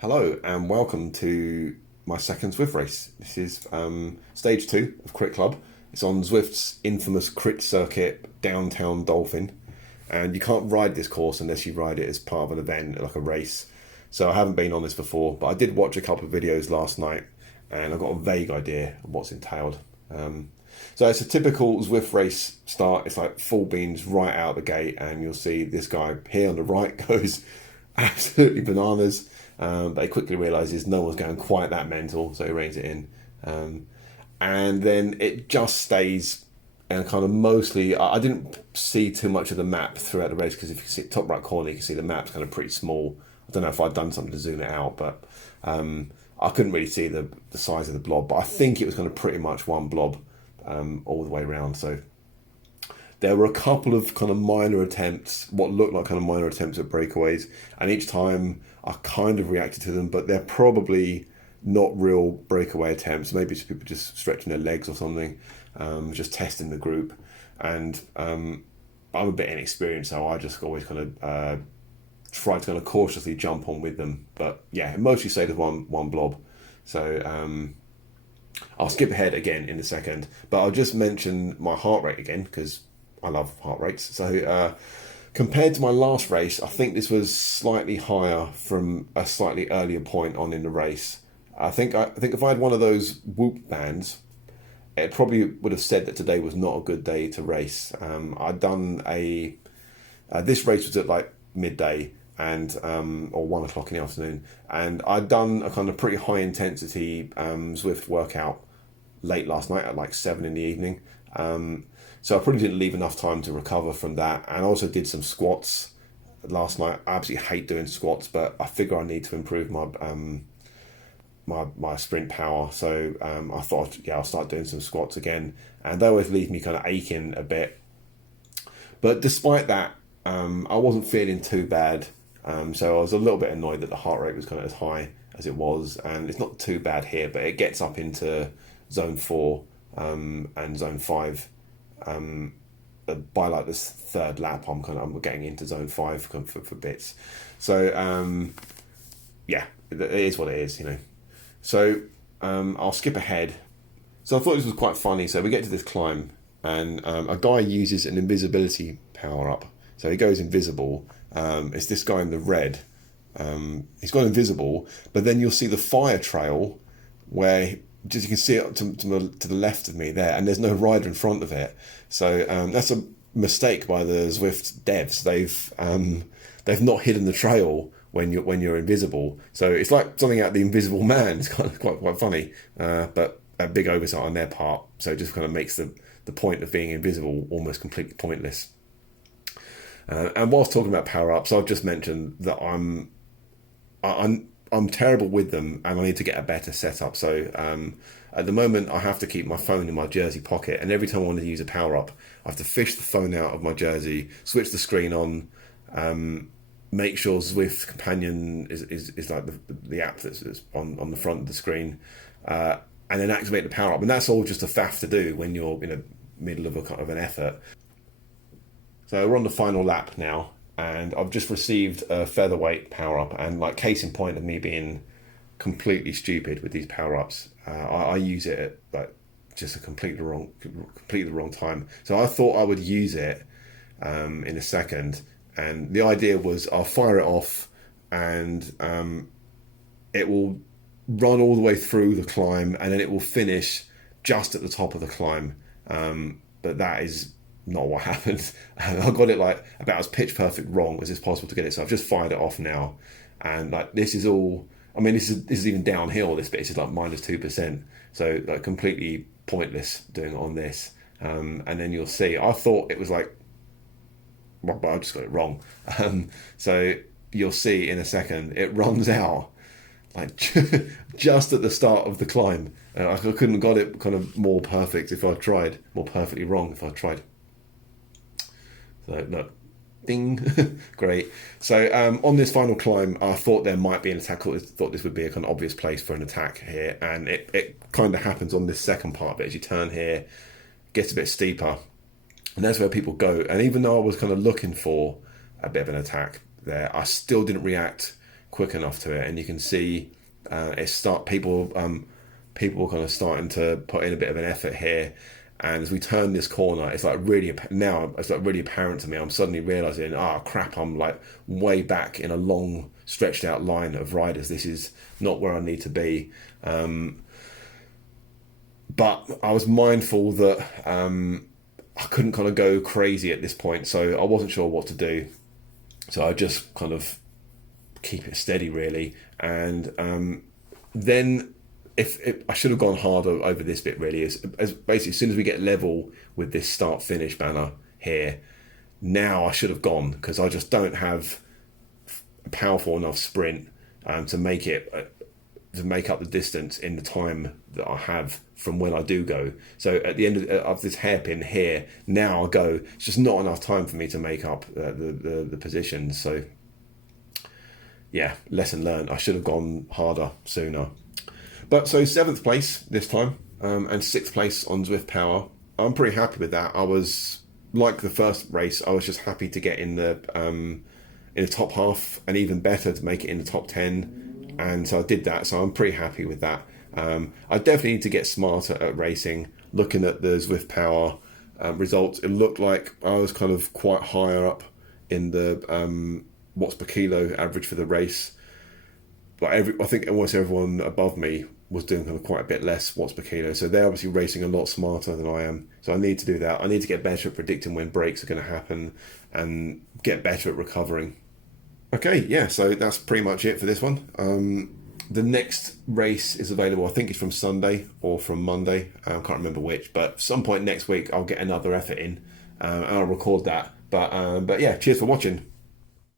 Hello and welcome to my second Zwift race. This is stage 2 of Crit Club. It's on Zwift's infamous crit circuit, Downtown Dolphin. And you can't ride this course unless you ride it as part of an event, like a race. So I haven't been on this before, but I did watch a couple of videos last night and I got a vague idea of what's entailed. So it's a typical Zwift race start. It's like full beans right out the gate, and you'll see this guy here on the right goes absolutely bananas. But he quickly realises no one's going quite that mental, so he reins it in. And then it just stays and kind of mostly... I didn't see too much of the map throughout the race, because if you see top right corner, you can see the map's kind of pretty small. I don't know if I'd done something to zoom it out, but I couldn't really see the size of the blob. But I think it was kind of pretty much one blob all the way around. So there were a couple of kind of minor attempts, what looked like kind of minor attempts at breakaways, and each time I kind of reacted to them, but they're probably not real breakaway attempts. Maybe it's people just stretching their legs or something, just testing the group. And I'm a bit inexperienced, so I just always kind of try to kind of cautiously jump on with them. But yeah, it mostly stayed as one blob. So I'll skip ahead again in a second, but I'll just mention my heart rate again, because I love heart rates. So compared to my last race, I think this was slightly higher from a slightly earlier point on in the race. I think if I had one of those Whoop bands, it probably would have said that today was not a good day to race. I'd done this race was at like midday and or 1 o'clock in the afternoon, and I'd done a kind of pretty high intensity Zwift workout late last night at like 7 in the evening. So I probably didn't leave enough time to recover from that. And I also did some squats last night. I absolutely hate doing squats, but I figure I need to improve my my sprint power. So I thought, yeah, I'll start doing some squats again. And they always leave me kind of aching a bit. But despite that, I wasn't feeling too bad. So I was a little bit annoyed that the heart rate was kind of as high as it was. And it's not too bad here, but it gets up into zone 4 and zone 5. By like this third lap, I'm getting into zone 5 for bits. So yeah, it is what it is, you know. So I'll skip ahead. So I thought this was quite funny. So we get to this climb, and a guy uses an invisibility power up. So he goes invisible. It's this guy in the red. He's gone invisible, but then you'll see the fire trail where just you can see it to the left of me there, and there's no rider in front of it. So that's a mistake by the Zwift devs. They've not hidden the trail when you're invisible. So it's like something out of The Invisible Man. It's kind of quite funny, but a big oversight on their part. So it just kind of makes the point of being invisible almost completely pointless. And whilst talking about power ups, I've just mentioned that I'm terrible with them, and I need to get a better setup. So at the moment, I have to keep my phone in my jersey pocket, and every time I want to use a power up, I have to fish the phone out of my jersey, switch the screen on, make sure Zwift Companion is like the app that's on the front of the screen, and then activate the power up. And that's all just a faff to do when you're in the middle of a kind of an effort. So we're on the final lap now, and I've just received a featherweight power up, and like case in point of me being completely stupid with these power ups, I use it at like just a completely wrong time. So I thought I would use it in a second, and the idea was I'll fire it off, and it will run all the way through the climb, and then it will finish just at the top of the climb. But that is not what happened. I got it like about as pitch perfect wrong as it's possible to get it. So I've just fired it off now, and like this is all. I mean, this is even downhill. This bit is like -2%. So like completely pointless doing it on this. And then you'll see. I thought it was like, well, I just got it wrong. So you'll see in a second. It runs out like just at the start of the climb. I couldn't have got it kind of more perfect if I tried. More perfectly wrong if I tried. So look, ding, great. So on this final climb, I thought there might be an attack. I thought this would be a kind of obvious place for an attack here, and it kind of happens on this second part. But as you turn here, it gets a bit steeper, and that's where people go. And even though I was kind of looking for a bit of an attack there, I still didn't react quick enough to it, and you can see people kind of starting to put in a bit of an effort here. And as we turn this corner, it's like really apparent to me. I'm suddenly realizing, crap, I'm like way back in a long stretched out line of riders. This is not where I need to be. But I was mindful that I couldn't kind of go crazy at this point, so I wasn't sure what to do. So I just kind of keep it steady, really. And then if I should have gone harder over this bit, really, as basically as soon as we get level with this start-finish banner here, now I should have gone, because I just don't have a powerful enough sprint to make up the distance in the time that I have from when I do go. So at the end of this hairpin here, now I go, it's just not enough time for me to make up the positions. So yeah, lesson learned. I should have gone harder sooner. But so 7th place this time, and 6th place on Zwift Power. I'm pretty happy with that. I was, like the first race, I was just happy to get in the top half, and even better to make it in the top 10. And so I did that, so I'm pretty happy with that. I definitely need to get smarter at racing. Looking at the Zwift Power results, it looked like I was kind of quite higher up in the watts per kilo average for the race. But I think almost everyone above me was doing kind of quite a bit less watts per kilo. So they're obviously racing a lot smarter than I am. So I need to do that. I need to get better at predicting when breaks are going to happen and get better at recovering. Okay, yeah, so that's pretty much it for this one. The next race is available, I think it's from Sunday or from Monday. I can't remember which, but some point next week I'll get another effort in and I'll record that. But yeah, cheers for watching.